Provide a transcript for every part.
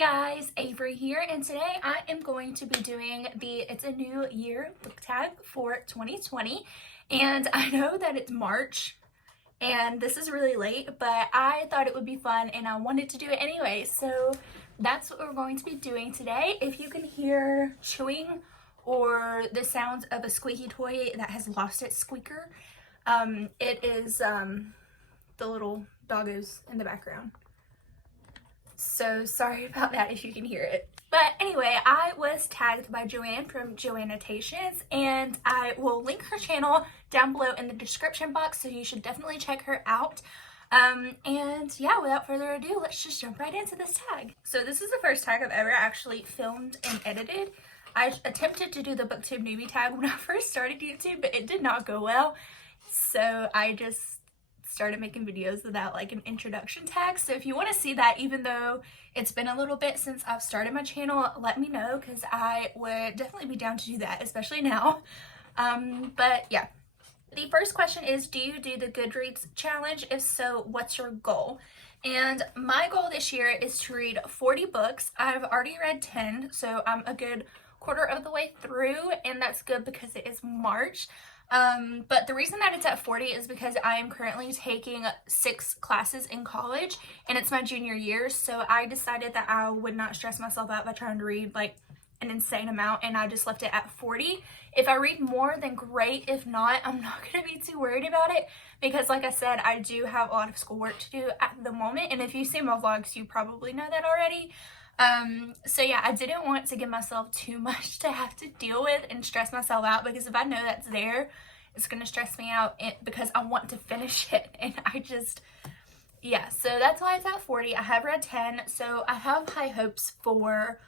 Guys, Avery here, and today I am going to be doing the It's a New Year book tag for 2020. And I know that it's March and this is really late, but I thought it would be fun and I wanted to do it anyway. So that's what we're going to be doing today. If you can hear chewing or the sounds of a squeaky toy that has lost its squeaker, it is the little doggos in the background. So sorry about that if you can hear it. But anyway, I was tagged by Joanne from Joannitations, and I will link her channel down below in the description box, so you should definitely check her out. And yeah, without further ado, let's just jump right into this tag. So this is the first tag I've ever actually filmed and edited. I attempted to do the BookTube newbie tag when I first started YouTube, but it did not go well. So I just started making videos without like an introduction tag. So if you want to see that, even though it's been a little bit since I've started my channel, let me know because I would definitely be down to do that, especially now. But yeah, the first question is, do you do the Goodreads challenge? If so, what's your goal? And my goal this year is to read 40 books. I've already read 10, so I'm a good quarter of the way through, and that's good because it is March. But the reason that it's at 40 is because I am currently taking 6 classes in college and it's my junior year, so I decided that I would not stress myself out by trying to read like an insane amount, and I just left it at 40. If I read more, then great. If not, I'm not going to be too worried about it because like I said, I do have a lot of schoolwork to do at the moment, and if you see my vlogs, you probably know that already. So yeah, I didn't want to give myself too much to have to deal with and stress myself out, because if I know that's there, it's going to stress me out because I want to finish it, and I just, yeah, so that's why it's at 40. I have read 10, so I have high hopes for,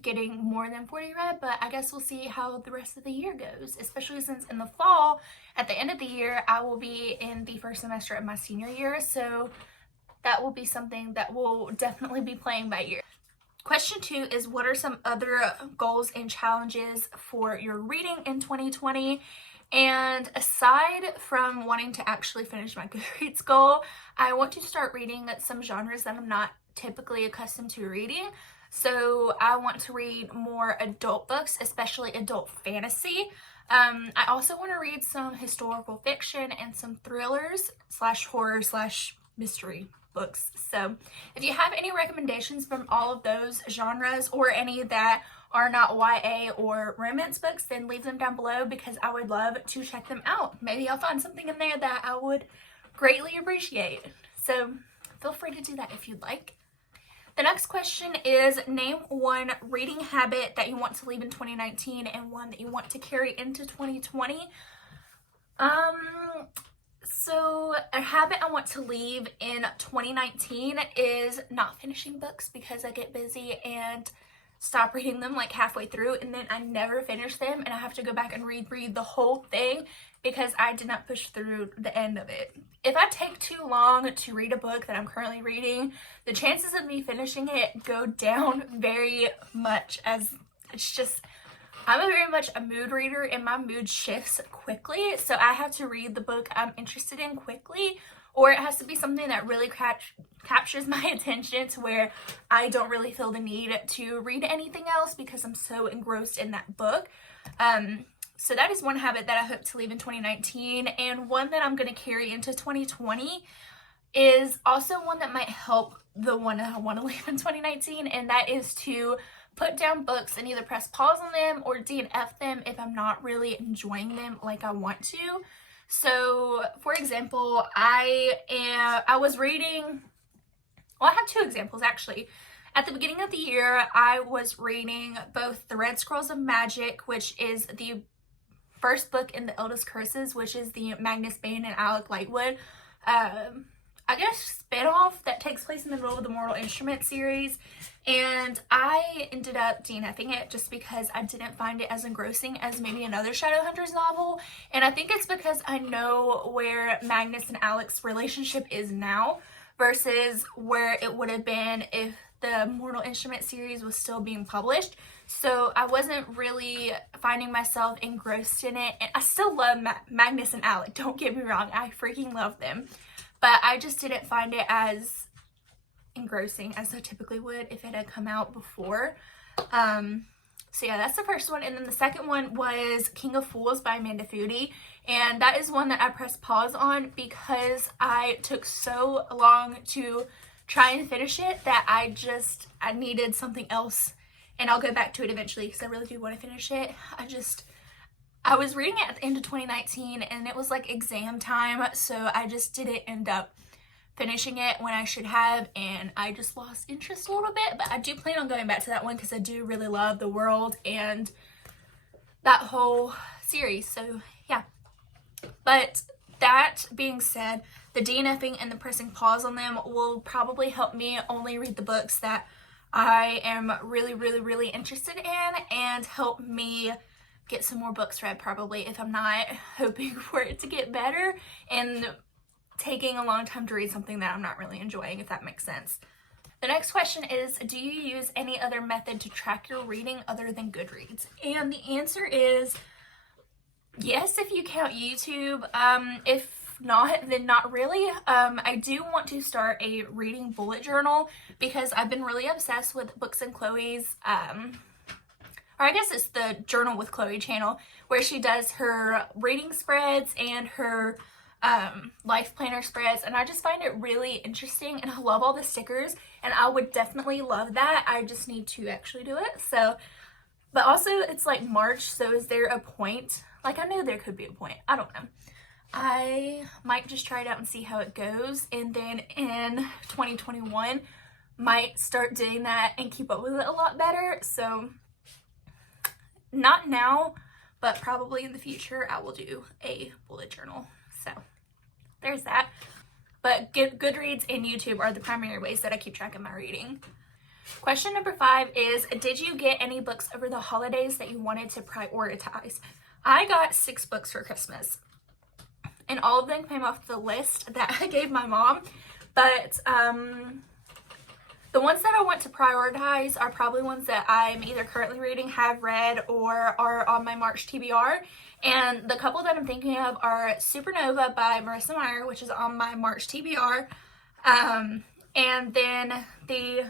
getting more than 40 read, but I guess we'll see how the rest of the year goes, especially since in the fall, at the end of the year, I will be in the first semester of my senior year, so that will be something that will definitely be playing by ear. Question 2 is, what are some other goals and challenges for your reading in 2020? And aside from wanting to actually finish my Goodreads goal, I want to start reading some genres that I'm not typically accustomed to reading. So I want to read more adult books, especially adult fantasy. I also want to read some historical fiction and some thrillers / horror / mystery books. So if you have any recommendations from all of those genres or any that are not YA or romance books, then leave them down below because I would love to check them out. Maybe I'll find something in there that I would greatly appreciate. So feel free to do that if you'd like. The next question is, name one reading habit that you want to leave in 2019 and one that you want to carry into 2020. So a habit I want to leave in 2019 is not finishing books, because I get busy and stop reading them like halfway through and then I never finish them and I have to go back and read the whole thing because I did not push through the end of it. If I take too long to read a book that I'm currently reading, the chances of me finishing it go down very much, as it's just, I'm very much a mood reader and my mood shifts quickly, so I have to read the book I'm interested in quickly, or it has to be something that really captures my attention to where I don't really feel the need to read anything else because I'm so engrossed in that book. So that is one habit that I hope to leave in 2019, and one that I'm going to carry into 2020 is also one that might help the one that I want to leave in 2019, and that is to put down books and either press pause on them or DNF them if I'm not really enjoying them like I want to. So for example, I was reading, well, I have 2 examples actually. At the beginning of the year, I was reading both The Red Scrolls of Magic, which is the first book in the Eldest Curses, which is the Magnus Bane and Alec Lightwood, I guess, spinoff that takes place in the middle of the Mortal Instrument series, and I ended up DNFing it just because I didn't find it as engrossing as maybe another Shadowhunters novel, and I think it's because I know where Magnus and Alec's relationship is now versus where it would have been if the Mortal Instrument series was still being published. So I wasn't really finding myself engrossed in it, and I still love Magnus and Alec, don't get me wrong, I freaking love them, but I just didn't find it as engrossing as I typically would if it had come out before. So yeah, that's the first one. And then the second one was King of Fools by Amanda Foodie. And that is one that I pressed pause on because I took so long to try and finish it that I needed something else. And I'll go back to it eventually because I really do want to finish it. I was reading it at the end of 2019 and it was like exam time. So I just didn't end up finishing it when I should have, and I just lost interest a little bit. But I do plan on going back to that one because I do really love the world and that whole series. So yeah. But that being said, the DNFing and the pressing pause on them will probably help me only read the books that I am really interested in and help me get some more books read, probably, if I'm not hoping for it to get better and taking a long time to read something that I'm not really enjoying, if that makes sense. The next question is, do you use any other method to track your reading other than Goodreads? And the answer is yes, if you count YouTube. If not, then not really. I do want to start a reading bullet journal because I've been really obsessed with Books and Chloe's, or I guess it's the Journal with Chloe channel, where she does her reading spreads and her life planner spreads, and I just find it really interesting, and I love all the stickers, and I would definitely love that. I just need to actually do it. So, but also it's like March, so is there a point? Like, I know there could be a point. I don't know. I might just try it out and see how it goes, and then in 2021 might start doing that and keep up with it a lot better. So not now, but probably in the future I will do a bullet journal. So there's that. But Goodreads and YouTube are the primary ways that I keep track of my reading. Question number 5 is, did you get any books over the holidays that you wanted to prioritize? I got 6 books for Christmas, and all of them came off the list that I gave my mom. But the ones that I want to prioritize are probably ones that I'm either currently reading, have read, or are on my March TBR. And the couple that I'm thinking of are Supernova by Marissa Meyer, which is on my March TBR. And then the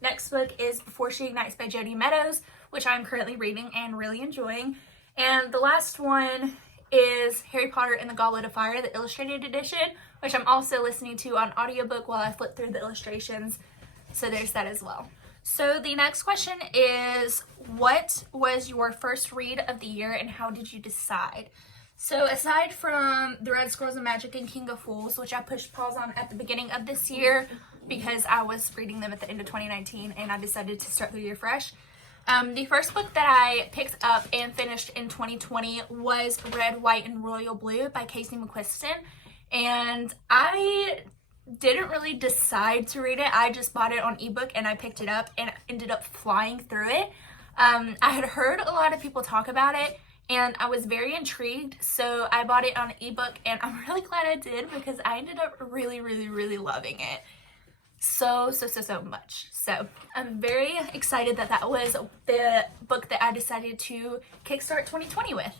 next book is Before She Ignites by Jodi Meadows, which I'm currently reading and really enjoying. And the last one is Harry Potter and the Goblet of Fire, the illustrated edition, which I'm also listening to on audiobook while I flip through the illustrations. So there's that as well. So the next question is, what was your first read of the year and how did you decide? So aside from The Red Scrolls of Magic and King of Fools, which I pushed pause on at the beginning of this year because I was reading them at the end of 2019 and I decided to start the year fresh. The first book that I picked up and finished in 2020 was Red, White, and Royal Blue by Casey McQuiston. And I didn't really decide to read it. I just bought it on ebook and I picked it up and ended up flying through it. I had heard a lot of people talk about it and I was very intrigued, so I bought it on ebook and I'm really glad I did because I ended up really loving it so much. So I'm very excited that that was the book that I decided to kickstart 2020 with.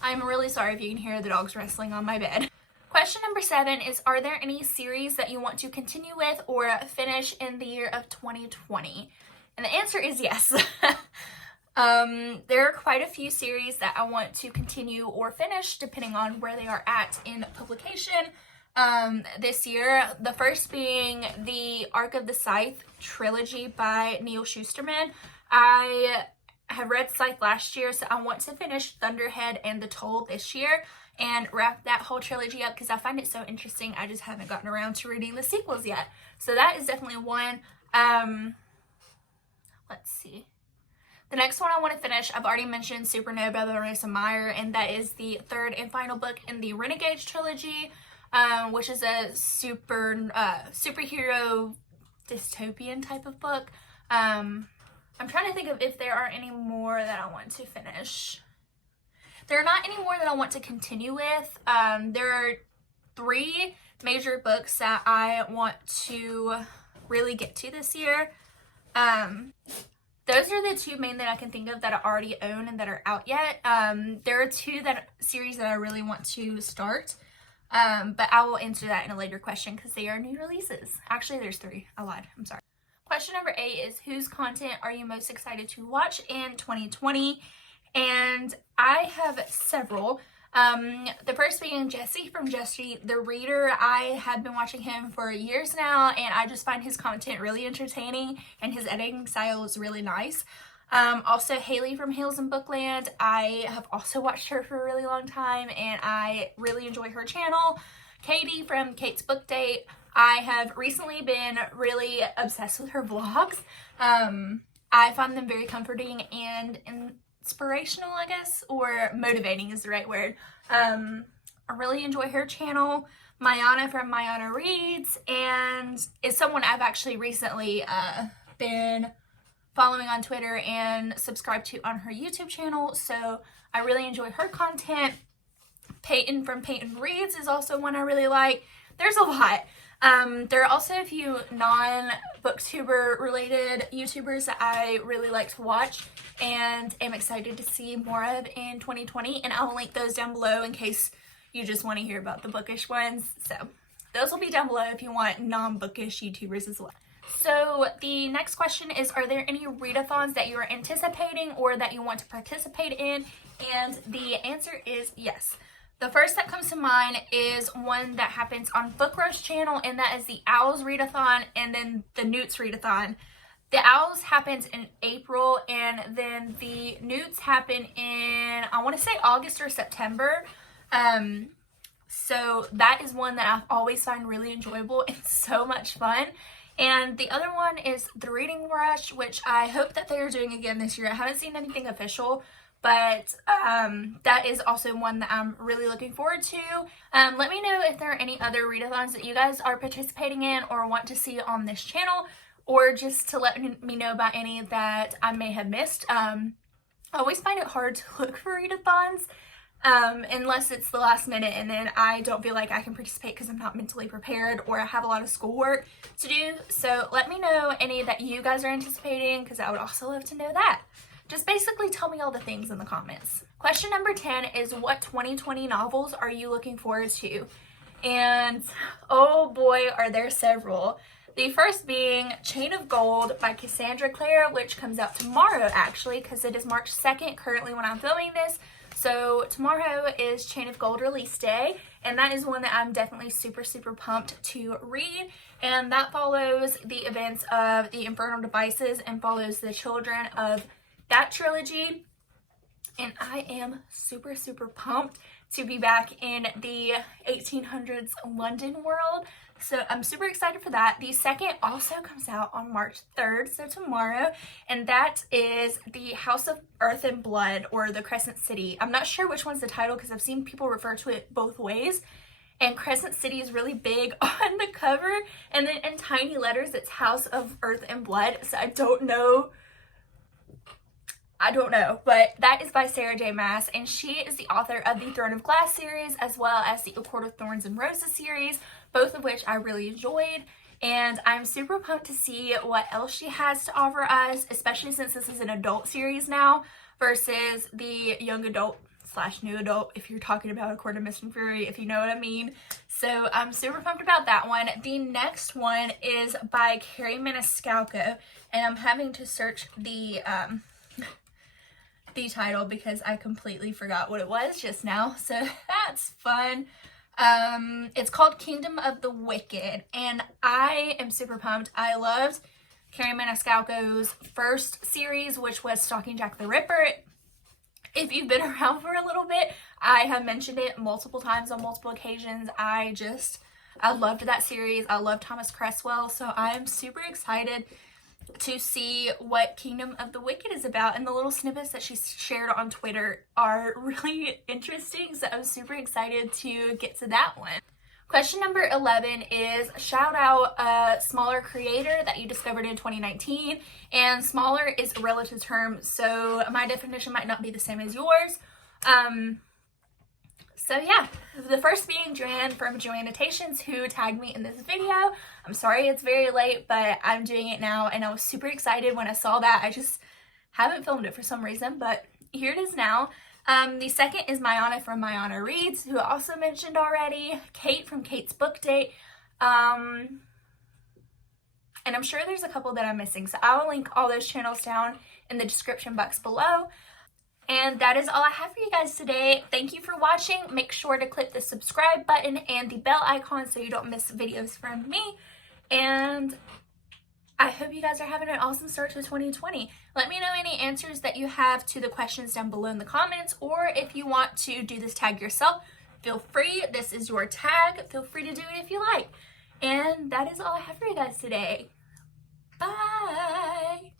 I'm really sorry if you can hear the dogs wrestling on my bed. Question number 7 is, are there any series that you want to continue with or finish in the year of 2020? And the answer is yes. There are quite a few series that I want to continue or finish depending on where they are at in publication this year. The first being the Arc of the Scythe trilogy by Neil Shusterman. I have read Scythe last year, so I want to finish Thunderhead and The Toll this year and wrap that whole trilogy up because I find it so interesting. I just haven't gotten around to reading the sequels yet. So that is definitely one. Let's see. The next one I want to finish, I've already mentioned Supernova by Marissa Meyer, and that is the third and final book in the Renegades trilogy, which is a superhero dystopian type of book. I'm trying to think of if there are any more that I want to finish. There are not any more that I want to continue with. There are 3 major books that I want to really get to this year. Those are the 2 main that I can think of that I already own and that are out yet. There are 2 series that I really want to start. But I will answer that in a later question because they are new releases. Actually, there's 3. I lied. I'm sorry. Question number 8 is, whose content are you most excited to watch in 2020? And I have several. The first being Jesse from Jesse the Reader. I have been watching him for years now, and I just find his content really entertaining, and his editing style is really nice. Also Haley from Hales and Bookland. I have also watched her for a really long time, and I really enjoy her channel. Katie from Kate's Book Date. I have recently been really obsessed with her vlogs. I find them very comforting and inspirational, I guess, or motivating is the right word. I really enjoy her channel. Mayana from Mayana Reads, and is someone I've actually recently been following on Twitter and subscribed to on her YouTube channel, so I really enjoy her content. Peyton from Peyton Reads is also one I really like. There's a lot. There are also a few non-booktuber related YouTubers that I really like to watch and am excited to see more of in 2020, and I'll link those down below in case you just want to hear about the bookish ones. So those will be down below if you want non-bookish YouTubers as well. So the next question is, are there any readathons that you are anticipating or that you want to participate in? And the answer is yes. The first that comes to mind is one that happens on Book Rush channel, and that is the Owls Readathon and then the Newts Readathon. The Owls happens in April, and then the Newts happen in, I want to say August or September. So that is one that I've always found really enjoyable and so much fun. And the other one is the Reading Rush, which I hope that they are doing again this year. I haven't seen anything official, but that is also one that I'm really looking forward to. Let me know if there are any other readathons that you guys are participating in or want to see on this channel, or just to let me know about any that I may have missed. I always find it hard to look for readathons unless it's the last minute, and then I don't feel like I can participate because I'm not mentally prepared or I have a lot of schoolwork to do. So let me know any that you guys are anticipating, because I would also love to know that. Just basically tell me all the things in the comments. Question number 10 is, what 2020 novels are you looking forward to? And oh boy, are there several. The first being Chain of Gold by Cassandra Clare, which comes out tomorrow actually, because it is March 2nd currently when I'm filming this. So tomorrow is Chain of Gold release day, and that is one that I'm definitely super pumped to read. And that follows the events of the Infernal Devices and follows the children of that trilogy, and I am super pumped to be back in the 1800s London world, so I'm super excited for that. The second also comes out on March 3rd, so tomorrow, and that is the House of Earth and Blood, or the Crescent City. I'm not sure which one's the title because I've seen people refer to it both ways, and Crescent City is really big on the cover, and then in tiny letters it's House of Earth and Blood, so I don't know, but that is by Sarah J. Maas, and she is the author of the Throne of Glass series as well as the A Court of Thorns and Roses series, both of which I really enjoyed, and I'm super pumped to see what else she has to offer us, especially since this is an adult series now versus the young adult / new adult, if you're talking about A Court of Mist and Fury, if you know what I mean. So I'm super pumped about that one. The next one is by Carrie Maniscalco, and I'm having to search the title because I completely forgot what it was just now, so that's fun. It's called Kingdom of the Wicked, and I am super pumped. I loved Carrie Maniscalco's first series, which was Stalking Jack the Ripper. If you've been around for a little bit, I have mentioned it multiple times on multiple occasions. I loved that series. I love Thomas Cresswell, so I'm super excited to see what Kingdom of the Wicked is about, and the little snippets that she shared on Twitter are really interesting, so I'm super excited to get to that one. Question number 11 is, shout out a smaller creator that you discovered in 2019, and smaller is a relative term, so my definition might not be the same as yours. So yeah, the first being Joanne from Joannitations, who tagged me in this video. I'm sorry it's very late, but I'm doing it now, and I was super excited when I saw that. I just haven't filmed it for some reason, but here it is now. The second is Mayana from Mayana Reads, who I also mentioned already. Kate from Kate's Book Date. And I'm sure there's a couple that I'm missing, so I will link all those channels down in the description box below. And that is all I have for you guys today. Thank you for watching. Make sure to click the subscribe button and the bell icon so you don't miss videos from me. And I hope you guys are having an awesome start to 2020. Let me know any answers that you have to the questions down below in the comments, or if you want to do this tag yourself, feel free. This is your tag. Feel free to do it if you like. And that is all I have for you guys today. Bye!